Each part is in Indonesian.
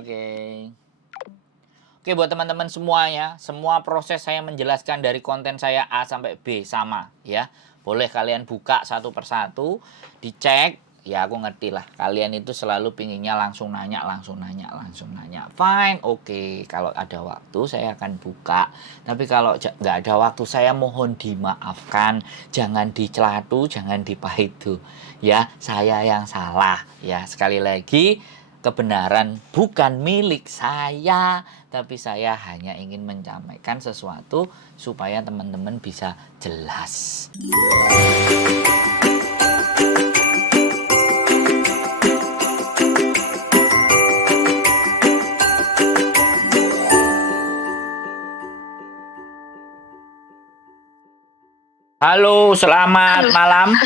Oke. Oke, buat teman-teman semuanya, semua proses saya menjelaskan dari konten saya A sampai B sama ya. Boleh kalian buka satu persatu, dicek. Ya aku ngerti lah, kalian itu selalu pinginnya langsung nanya. Fine, oke. Kalau ada waktu saya akan buka. Tapi kalau nggak ada waktu, saya mohon dimaafkan. Jangan dicelatu, jangan dipahitu. Ya, saya yang salah. Ya, sekali lagi, kebenaran bukan milik saya, tapi saya hanya ingin menyampaikan sesuatu supaya teman-teman bisa jelas. Halo, selamat malam.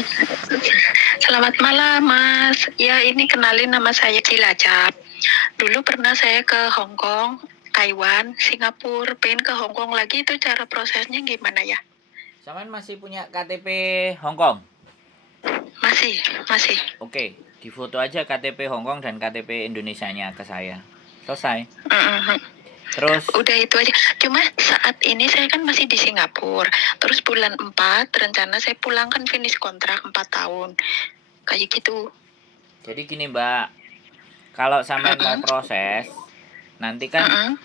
Selamat malam, Mas. Ya, ini kenalin nama saya Cilacap. Dulu pernah saya ke Hong Kong, Taiwan, Singapura, pengen ke Hong Kong lagi, itu cara prosesnya gimana ya? Saman masih punya KTP Hong Kong? Masih. Oke, di foto aja KTP Hong Kong dan KTP Indonesianya ke saya. Selesai. Terus? Udah itu aja. Cuma saat ini saya kan masih di Singapura. Terus bulan 4 rencana saya pulang, kan finish kontrak 4 tahun. Kayak gitu. Jadi gini Mbak, kalau sampai mau proses, nanti kan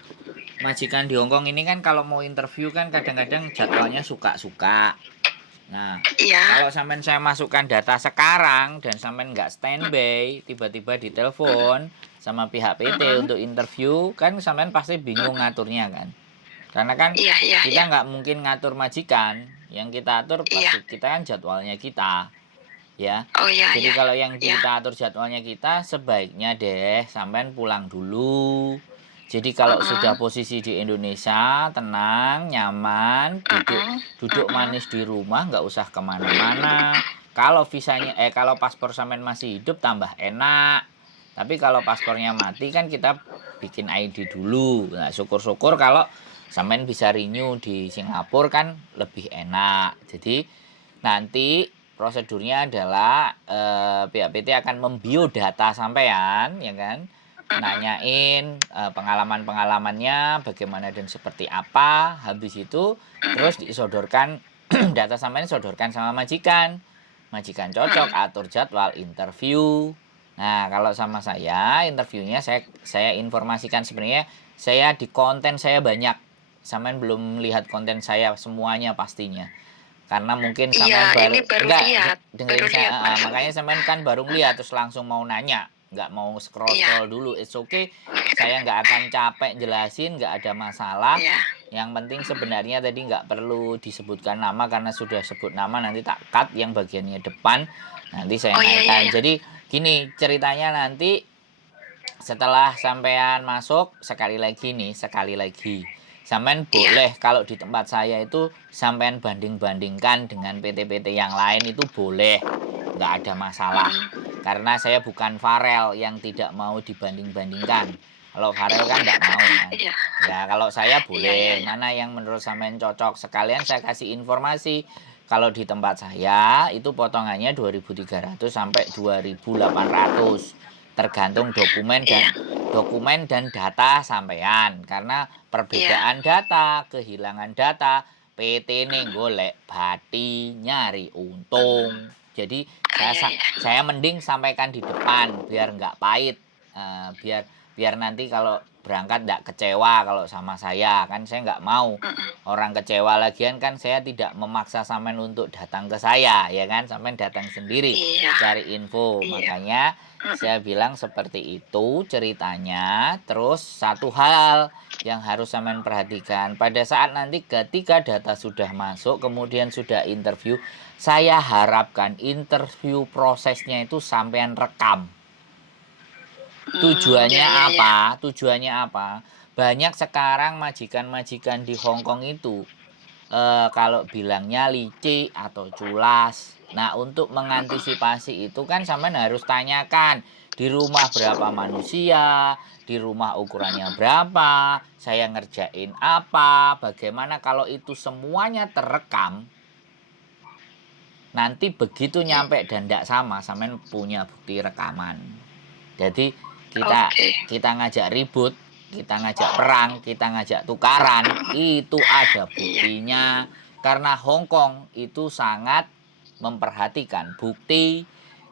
majikan di Hong Kong ini kan kalau mau interview kan kadang-kadang jadwalnya suka-suka. Nah, kalau sampean saya masukkan data sekarang dan sampean nggak standby, tiba-tiba ditelepon sama pihak PT untuk interview, kan sampean pasti bingung ngaturnya kan. Karena kan kita nggak mungkin ngatur majikan, yang kita atur pasti kita kan jadwalnya kita. Ya. Jadi kalau yang kita atur jadwalnya kita, sebaiknya deh sampean pulang dulu. Jadi kalau sudah posisi di Indonesia, tenang, nyaman, duduk manis di rumah, nggak usah kemana-mana. Kalau visanya, kalau paspor sampean masih hidup, tambah enak. Tapi kalau paspornya mati kan kita bikin ID dulu. Nah, syukur-syukur kalau sampean bisa renew di Singapura kan lebih enak. Jadi nanti prosedurnya adalah pihak PT akan membio data sampean, ya kan? Nanyain pengalaman-pengalamannya bagaimana dan seperti apa. Habis itu terus disodorkan data sampean disodorkan sama majikan cocok, atur jadwal interview. Nah, kalau sama saya interviewnya saya informasikan, sebenarnya saya di konten saya banyak, sampean belum lihat konten saya semuanya pastinya, karena mungkin sampean baru lihat, makanya sampean kan baru lihat terus langsung mau nanya, nggak mau scroll dulu. It's okay, saya nggak akan capek jelasin, nggak ada masalah. Yang penting sebenarnya tadi nggak perlu disebutkan nama, karena sudah sebut nama nanti tak cut yang bagiannya depan, nanti saya naikkan. Jadi gini ceritanya, nanti setelah sampean masuk, sekali lagi sampean boleh kalau di tempat saya itu sampean banding-bandingkan dengan PT-PT yang lain, itu boleh, nggak ada masalah. Karena saya bukan Farel yang tidak mau dibanding-bandingkan. Kalau Farel kan nggak mau kan. Ya kalau saya boleh, mana yang menurut sampean cocok. Sekalian saya kasih informasi, kalau di tempat saya itu potongannya 2.300 sampai 2.800. Tergantung dokumen dan data sampean. Karena perbedaan data, kehilangan data, PT ini golek bati, nyari untung. Jadi saya mending sampaikan di depan biar nggak pahit, biar nanti kalau berangkat nggak kecewa kalau sama saya, kan saya nggak mau orang kecewa. Lagian kan saya tidak memaksa sampean untuk datang ke saya, ya kan, sampean datang sendiri cari info. Makanya saya bilang seperti itu ceritanya. Terus satu hal yang harus sampean perhatikan, pada saat nanti ketika data sudah masuk kemudian sudah interview, saya harapkan interview prosesnya itu sampean rekam. Tujuannya apa? Banyak sekarang majikan-majikan di Hong Kong itu kalau bilangnya licik atau culas. Nah, untuk mengantisipasi itu kan sampean harus tanyakan di rumah berapa manusia, di rumah ukurannya berapa, saya ngerjain apa, bagaimana. Kalau itu semuanya terekam, nanti begitu nyampe dan tidak sama, sampean punya bukti rekaman. Jadi kita ngajak ribut, kita ngajak perang, kita ngajak tukaran, itu ada buktinya. Karena Hong Kong itu sangat memperhatikan bukti.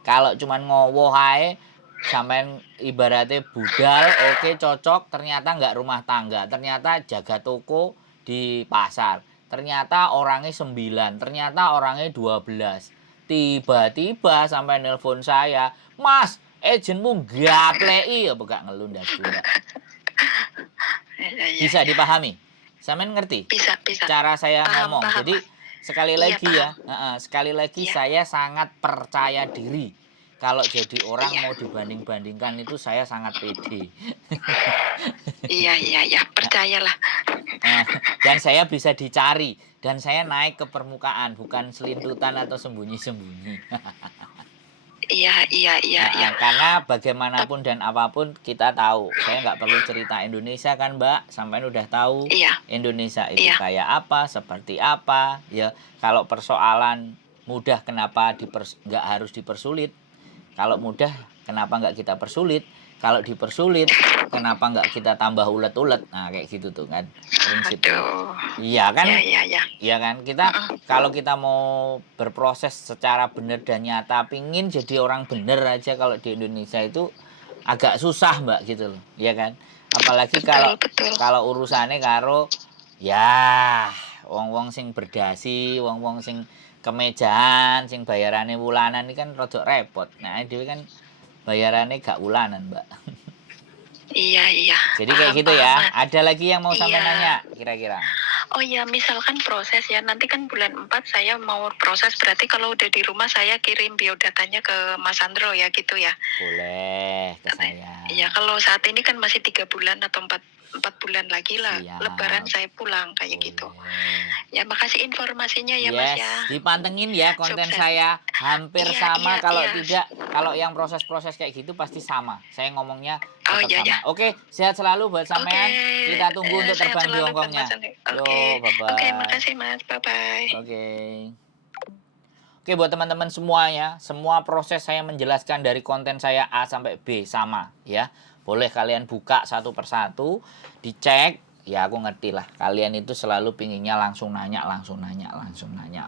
Kalau cuman ngowoh ae, sampean ibaratnya budal, oke cocok, ternyata nggak rumah tangga, ternyata jaga toko di pasar, ternyata orangnya 9, ternyata orangnya 12. Tiba-tiba sampai nelpon saya, "Mas, agenmu gaplei," ya gak ngelundas juga. Bisa dipahami? Sampean ngerti? Bisa. Cara saya ngomong. Paham. Jadi sekali lagi sekali lagi saya sangat percaya diri. Kalau jadi orang mau dibanding-bandingkan itu saya sangat pede. Iya, percayalah. Dan saya bisa dicari. Dan saya naik ke permukaan, bukan selintutan atau sembunyi-sembunyi. Iya. Karena bagaimanapun dan apapun kita tahu. Saya nggak perlu cerita Indonesia kan, Mbak. Sampai udah tahu Indonesia itu kayak apa, seperti apa. Ya, kalau persoalan mudah kenapa nggak harus dipersulit? Kalau mudah kenapa nggak kita persulit? Kalau dipersulit kenapa nggak kita tambah ulet-ulet? Nah, kayak gitu tuh kan prinsipnya. Iya kan? Iya kan? Kalau kita mau berproses secara benar dan nyata, pingin jadi orang bener aja kalau di Indonesia itu agak susah, Mbak, gitu loh. Iya kan? Apalagi kalau urusannya karo ya wong-wong sing berdasi, wong-wong sing kemejaan, sing bayarannya wulanan ini kan rodok repot. Nah, dhewe kan bayarannya gak wulanan, Mbak. Iya. Jadi kayak gitu ya. Ada lagi yang mau sampai nanya kira-kira? Oh ya, misalkan proses ya, nanti kan bulan 4 saya mau proses, berarti kalau udah di rumah saya kirim biodatanya ke Mas Andro ya gitu ya? Boleh, ke saya. Iya, kalau saat ini kan masih 3 bulan atau 4 bulan lagi lah. Siap. Lebaran saya pulang kayak gitu. Ya, makasih informasinya ya Mas ya. Dipantengin ya konten saya hampir sama. Kalau yang proses-proses kayak gitu pasti sama. Saya ngomongnya tetap sama. Oke, sehat selalu buat sampean. Kita tunggu untuk terbang di Hongkongnya. Bye-bye. Oke, makasih Mas. Bye-bye. Oke, buat teman-teman semuanya, semua proses saya menjelaskan dari konten saya A sampai B sama ya. Boleh kalian buka satu persatu, dicek. Ya aku ngerti lah, kalian itu selalu pinginnya langsung nanya.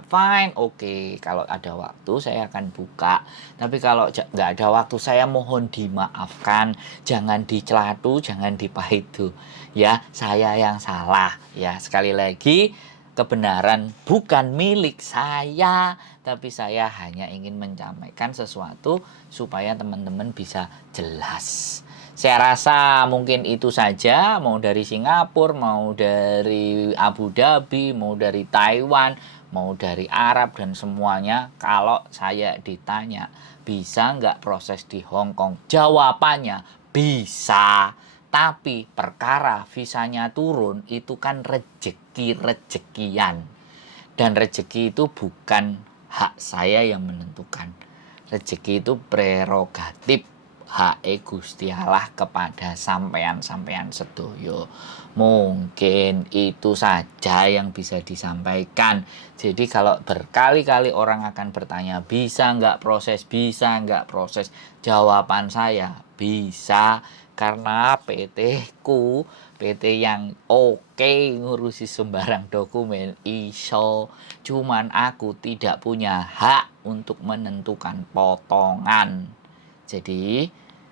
Fine, oke. Kalau ada waktu saya akan buka. Tapi kalau nggak ada waktu, saya mohon dimaafkan. Jangan dicelatu, jangan dipahitu. Ya, saya yang salah. Ya, sekali lagi, kebenaran bukan milik saya. Tapi saya hanya ingin menyampaikan sesuatu supaya teman-teman bisa jelas. Saya rasa mungkin itu saja, mau dari Singapura, mau dari Abu Dhabi, mau dari Taiwan, mau dari Arab dan semuanya. Kalau saya ditanya, bisa nggak proses di Hong Kong? Jawabannya bisa. Tapi perkara visanya turun itu kan rezekian. Dan rezeki itu bukan hak saya yang menentukan. Rezeki itu prerogatif hak Gusti Allah kepada sampean sedoyo. Mungkin itu saja yang bisa disampaikan. Jadi kalau berkali-kali orang akan bertanya, bisa nggak proses? Jawaban saya, bisa. Karena PT yang oke ngurusi sembarang dokumen iso. Cuman aku tidak punya hak untuk menentukan potongan. Jadi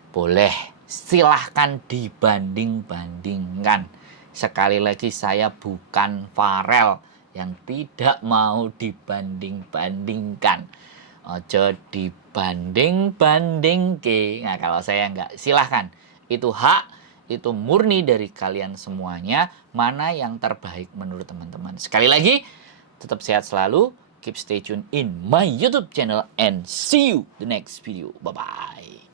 boleh silahkan dibanding-bandingkan. Sekali lagi saya bukan Farel yang tidak mau dibanding-bandingkan. Ojo dibanding-banding ke. Nah, kalau saya enggak, silahkan. Itu hak, itu murni dari kalian semuanya. Mana yang terbaik menurut teman-teman. Sekali lagi, tetap sehat selalu. Keep stay tuned in my YouTube channel and see you the next video. Bye-bye.